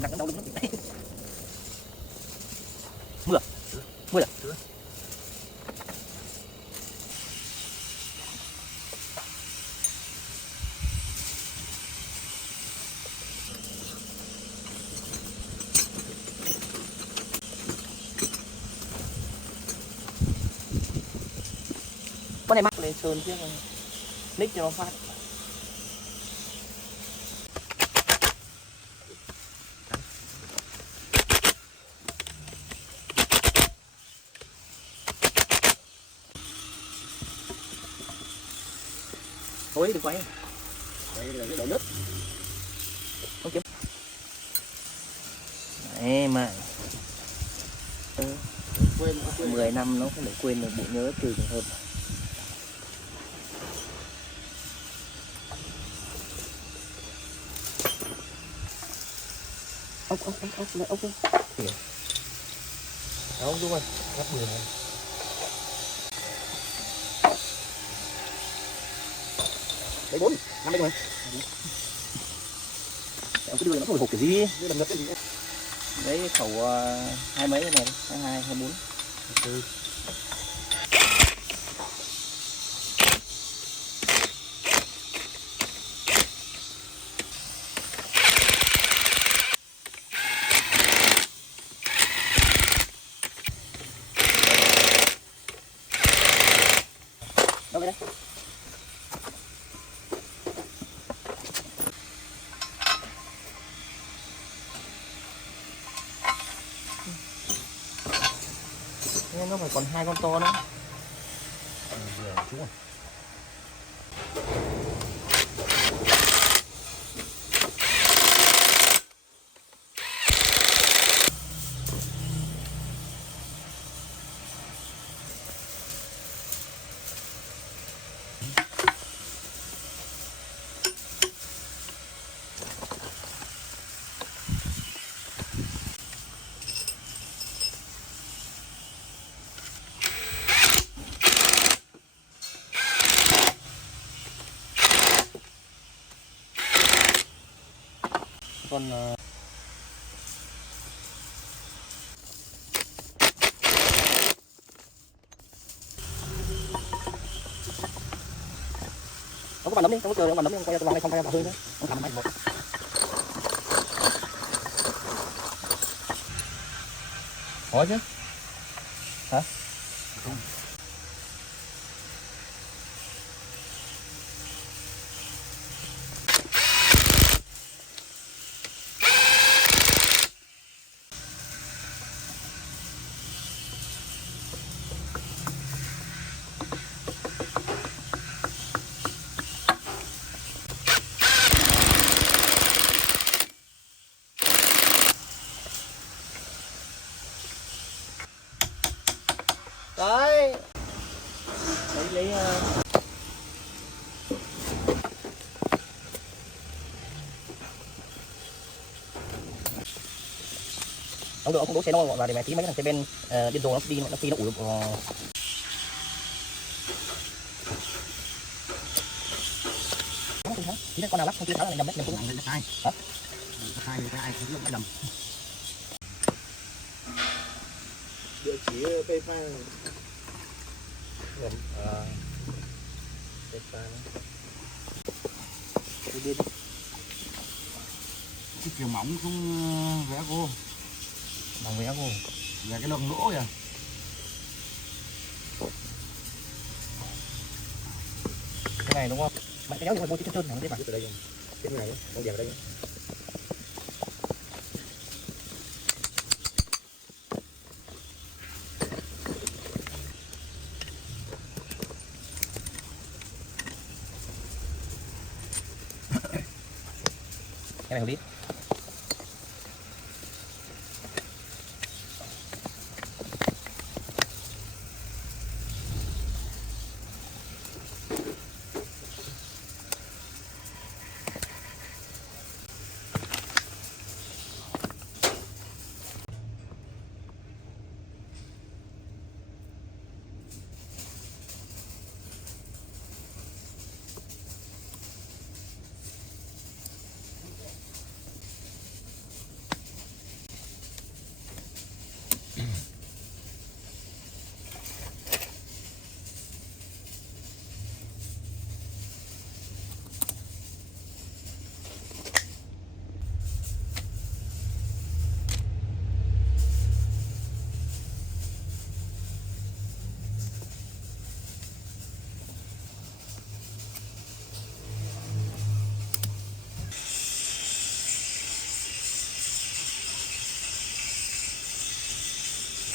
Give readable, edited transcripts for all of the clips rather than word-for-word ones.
này nặng đau lưng lắm. Mưa mưa à? Con này mắc lên sơn chứ nick cho nó phát. Thôi đừng quay. Đây là cái đổ nước. Không kiếm. Đấy mà 10 năm nó không để quên được bộ nhớ trừ trường hợp. Ốc đâu đúng rồi, gấp 10 này. Đấy 4, 5 đây rồi. Ông cứ đưa nó hồi hộp kiểu gì? Đưa đầm ngập cái gì? Đấy khẩu hai mấy này, 22, 24. 24. Đâu đây? Nó phải còn 2 con to nữa. Đúng rồi. Con có bàn nấm đi, không có chờ bàn nấm đi, quay cho này không quay vào hơi nữa. Không làm máy một. Có chứ. Hả? Không. Đấy. Lấy ông được ông không đổ xe nó vào để mà tí mấy cái thằng xe bên điên rồ nó đi nó phi nó ủi được. Chỉ con nào lắc không kia tháo là đầm đấy, đầm cũng là hai. Hả? Hai cái ai cũng đầm. Địa chỉ PayPal. PayPal. Cái kiểu mỏng không vẽ cô. Bằng vẽ cô. Là cái lồng lỗ kìa. Cái này đúng không? Bạn cái kéo thì mua cái chân nó thế bạn. Từ đây. Cái này con đèn ở đây. Cái này hợp lý.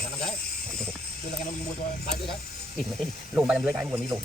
làm cái đưa là em mua cho ba cái ít mà thế thì lồn 350 cái mua mi lồn.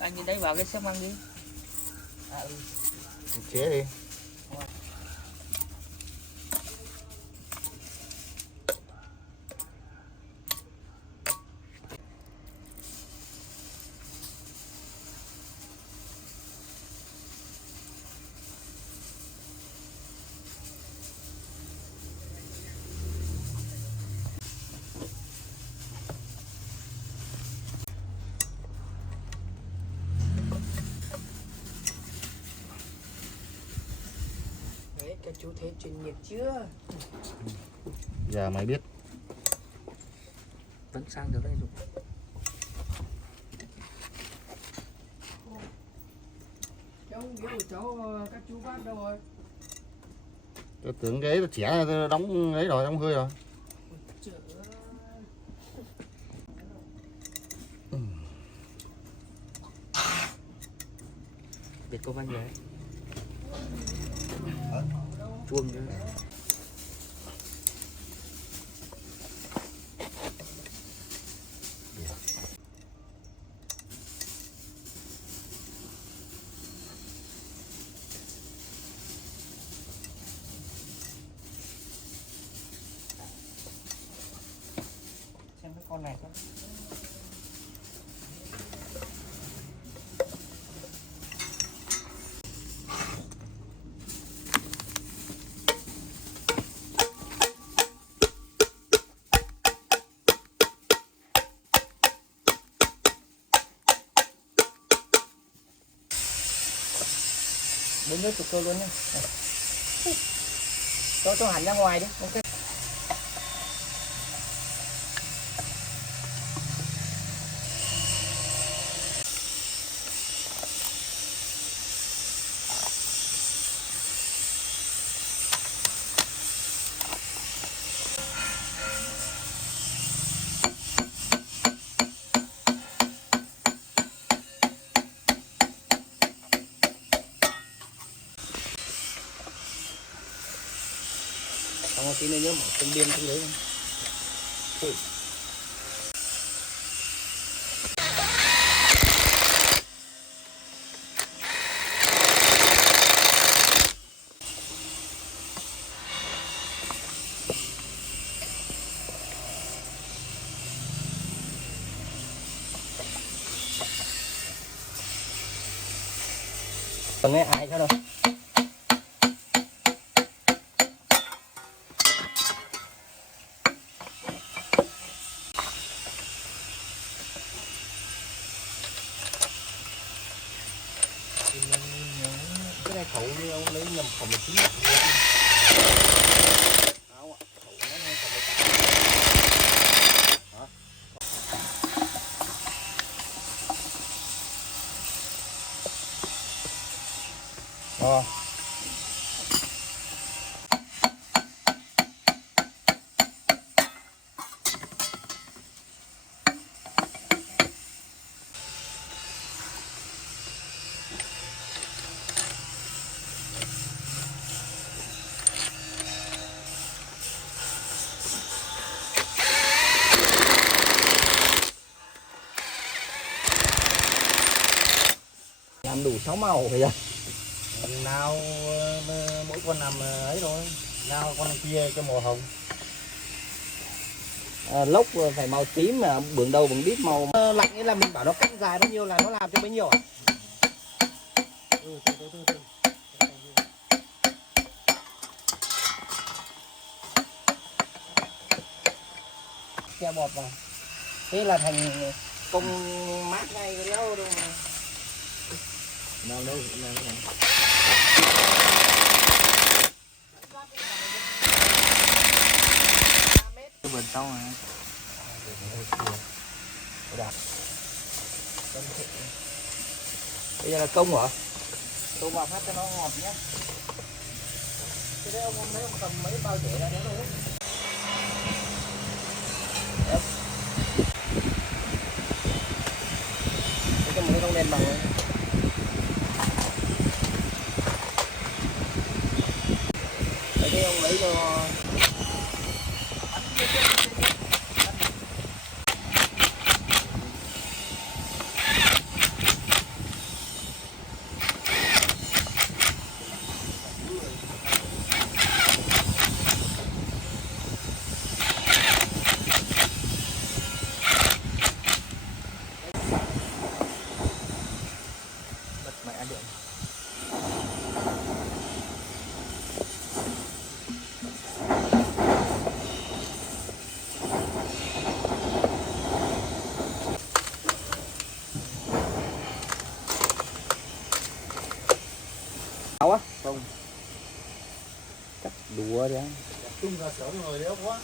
Anh nhìn đấy vào cái xếp măng đi. Chế đi. Các chú thấy chuyên nghiệp chưa? Giờ mày biết. Vẫn sang được đây rồi. Trong ghế của cháu các chú bác đâu rồi? Tôi tưởng ghế tôi chẻ tôi đóng ấy rồi, đóng hơi rồi. Biết có bao nhiêu đấy? Chuông nữa. Xem cái con này con. Đến với chục cơ luôn nhá. Cho hẳn ra ngoài đi. Ok. Xong rồi tí nữa nhớ mở từng biên trong đấy. Còn nghe ai sao đâu. Cái này khẩu đi ông lấy nhầm khẩu 19. Ờ. Làm đủ 6 màu bây giờ. Nào mỗi con nằm ấy thôi, nào con kia cho màu hồng. Lốc phải màu tím mà bường đầu bường đít màu lạnh ấy là mình bảo nó cắt dài bao nhiêu là nó làm cho bấy nhiêu à? Che bọt vào. Thế là thành công mát ngay cái đéo đâu mà. Nào đâu, nào cái này. Cái vườn sau này. Bây giờ là công hả? Công vào phát cho nó ngọt nhé. Cái đấy ông thấy ông cầm mấy bao rễ ra đấy thôi. Cái mấy con đen bằng đấy. Đấy ông lấy cho mẹ điện. Áo á? Không. Cắt đùa đi anh. Tung ra sớm rồi đéo quá.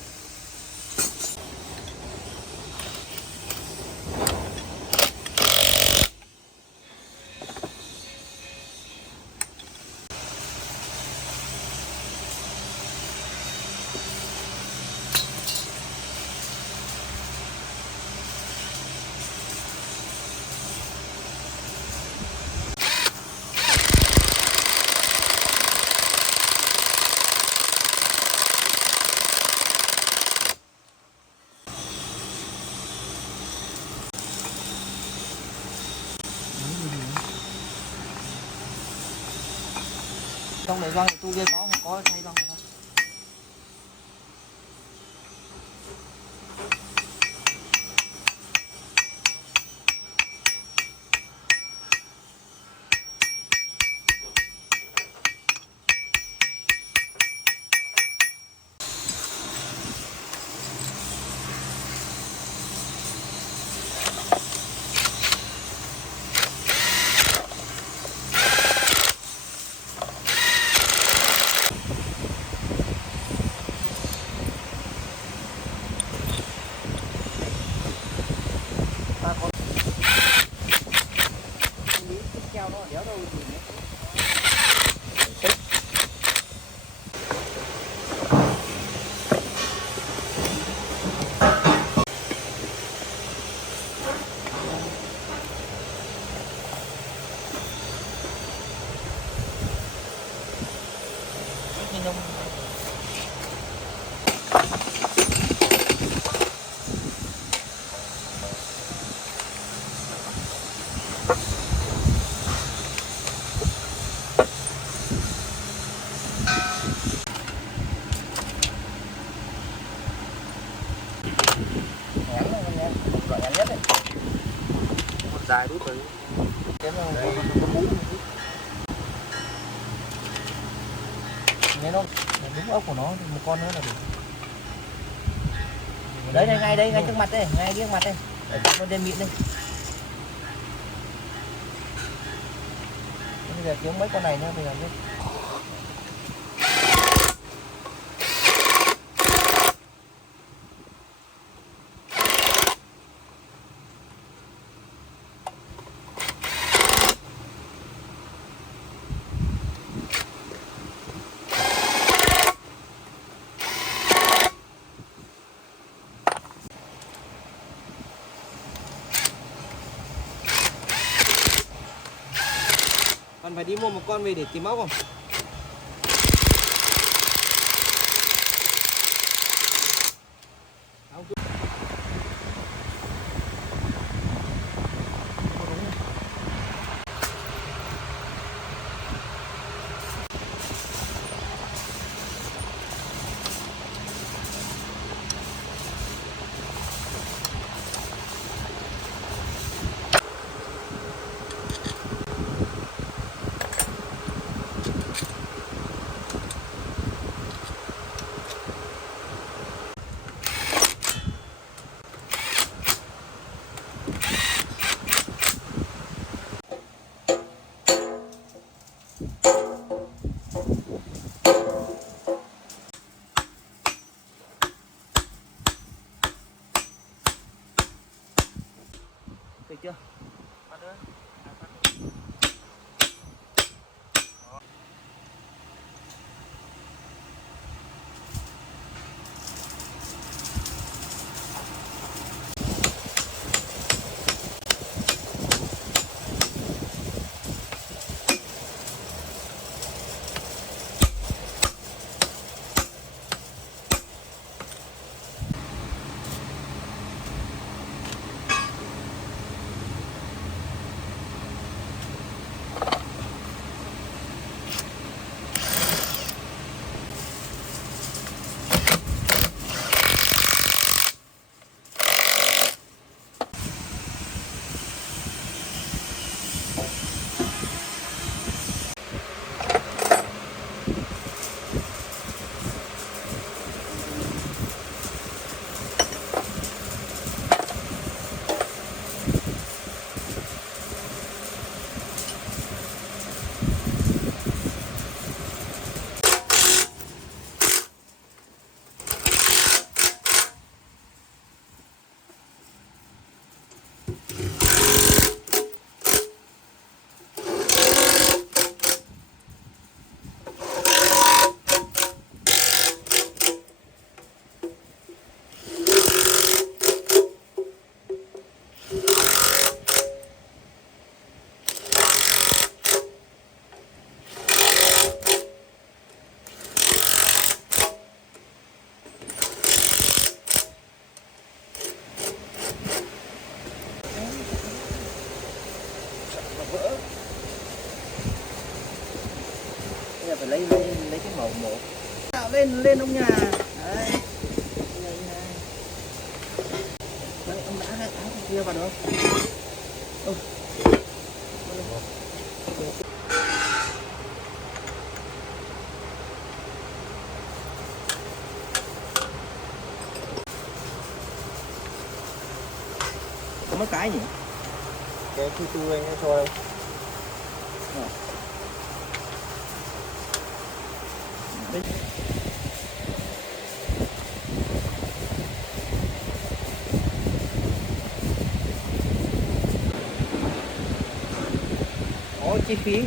Trong này răng tu kia có thay răng không? Nó đéo đâu thì dài rút rồi. Cái nó bún. Nên nó đúng ốc của nó thì một con nữa là đủ. Đấy đây, ngay đây, ngay trước mặt đây, ngay trước mặt đây. Để cho nó đen mịn đây. Bây giờ kiếm mấy con này nữa bây giờ biết. Còn phải đi mua một con về để tìm ốc không? Được chưa? Bắt nữa. Bây giờ phải lấy cái mẫu mổ. Lên ông nhà. Đấy. Đấy, ông đã cái kia vào được không? Có mấy cái nhỉ? Cái thứ tư anh cho đâu? Đây. Có chi phí.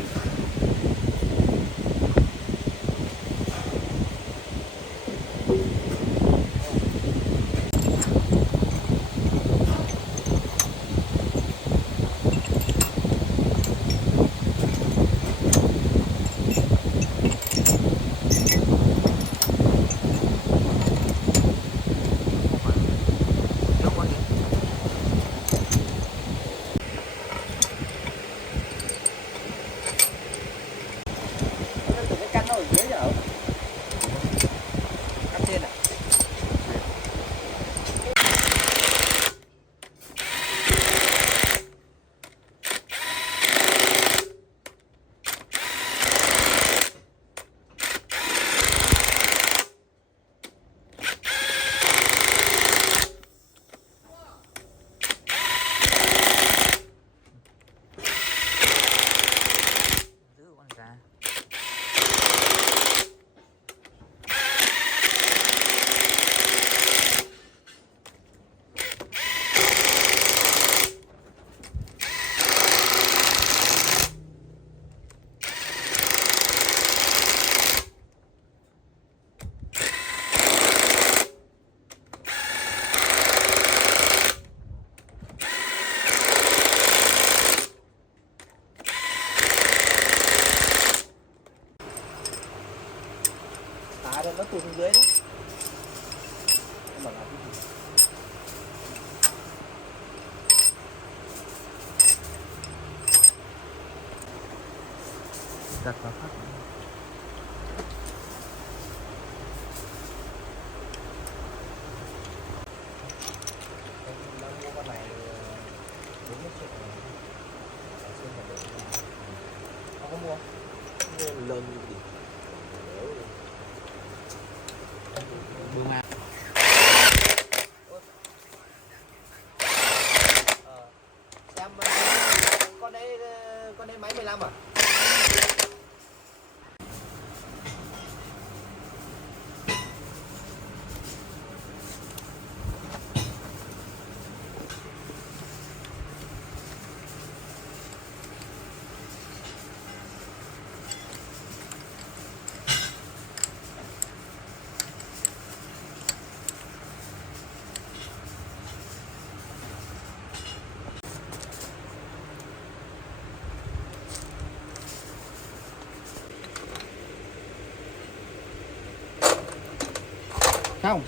nó tụt xuống dưới đấy. Em bảo là cái gì? Đặt vào phát. Em mua con này 40 triệu này. Không có mua. Lên gì? Bưu ma. Em con đây máy 15 à? Không.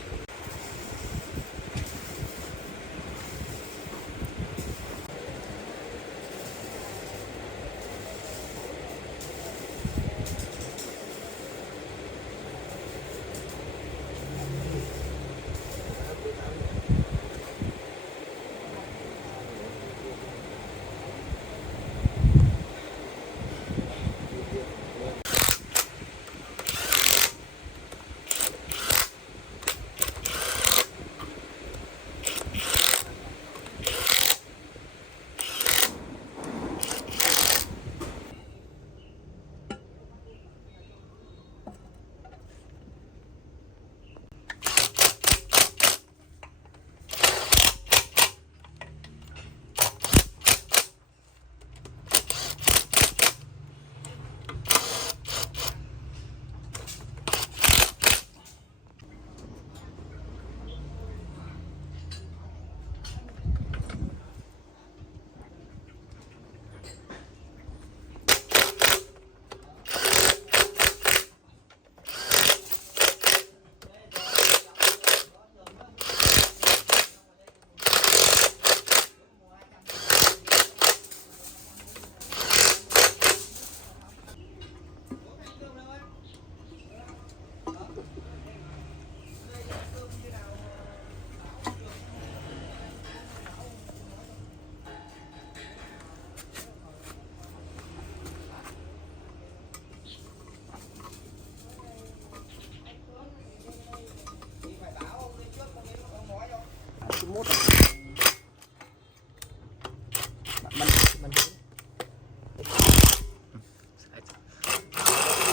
Mốt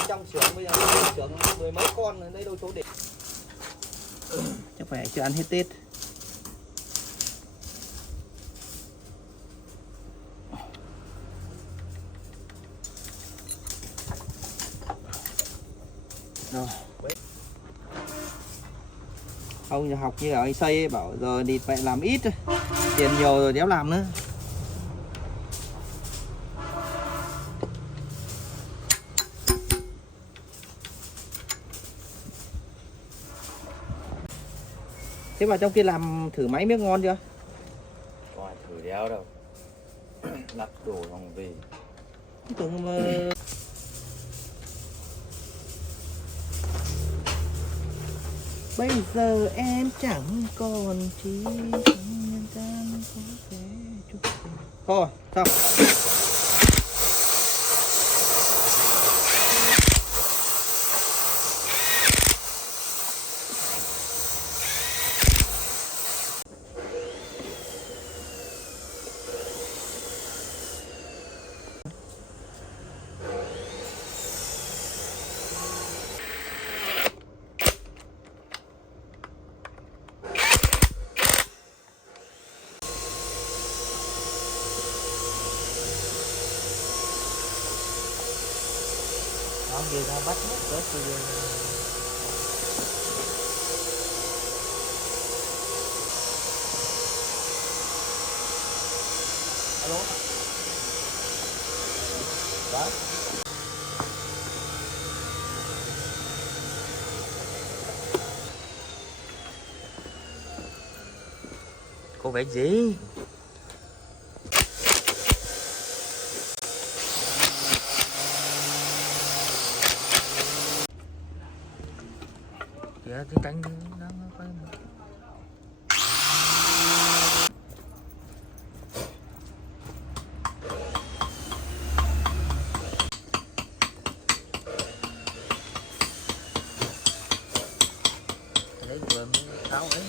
Trong xưởng bây giờ xưởng 10 mấy con ở đây đâu chỗ để. chắc phải chưa ăn hết Tết. Rồi. Ông học như ở anh xây ấy, bảo giờ đi phải làm ít thôi. Tiền nhiều rồi đéo làm nữa. Thế vào trong kia làm thử máy miếng ngon chưa? Có ai thử đéo đâu. Lắp đồ xong về. Tưởng mà... Bây giờ em chẳng còn chi nhân gian có thể chúc tình. Thôi, xong. Nó kia ra bắt hết rớt rồi. Alo. Đấy. có vẻ gì kìa thì tránh đi nó quay mà. Đấy vừa mới tháo ấy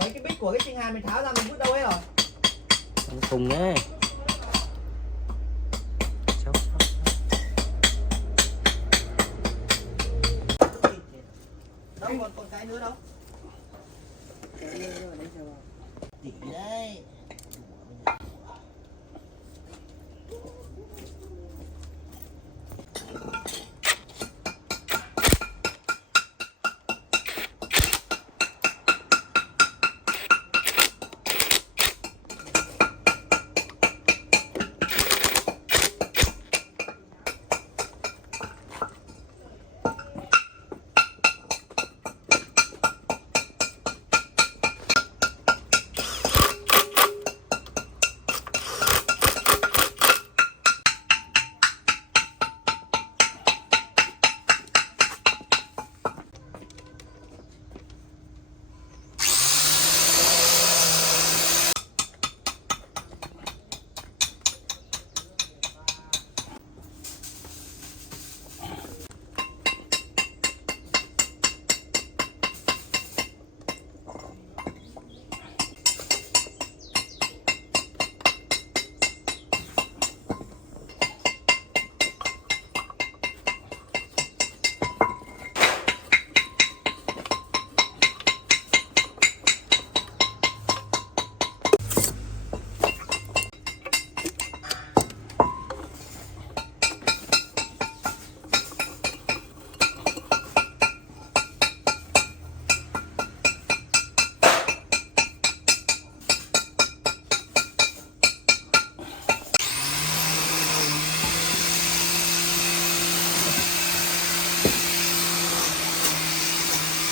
Mấy cái bích của cái sinh hàn mình tháo ra mình vứt đâu ấy rồi? cùng nhé Đâu còn cái nữa đâu? Tỉ đấy.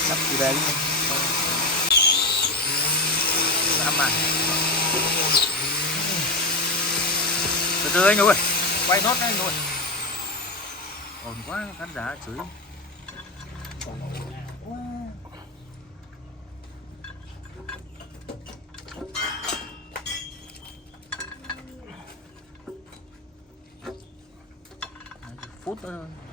sắp đi đây làm mà từ từ anh ơi quay nốt anh ơi ổn quá khán giả chửi phút nữa thôi